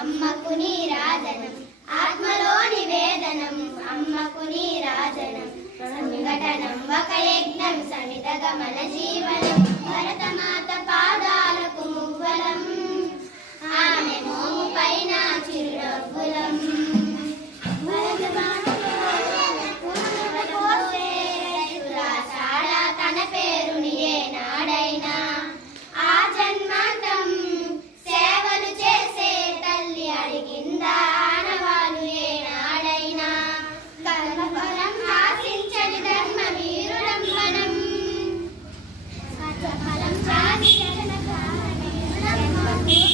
అమ్మకు నీరాజనం. ఆత్మలో నివేదనం అమ్మకు నీరాజనం. సంఘటనం ఒక యజ్ఞం సమితగమన జీవనం భరతమాత Yeah.